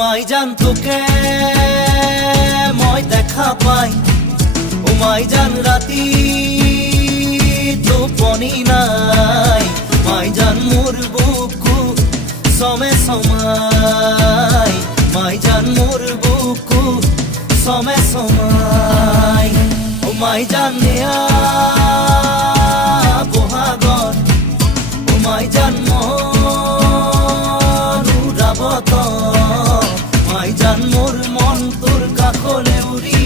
মাই জান তোকে মই দেখা পাই, ও মাই জান রাতি টোপনি নাই, মাই জান মোর বুকু সমে সমাই, মাই জান মোর বুকু সমে সমাই। ও মাই জান নেয়া বহাগত, ও মাই জান মন উড়াবত, মাই জান মোর মন তোর কাষলে উৰি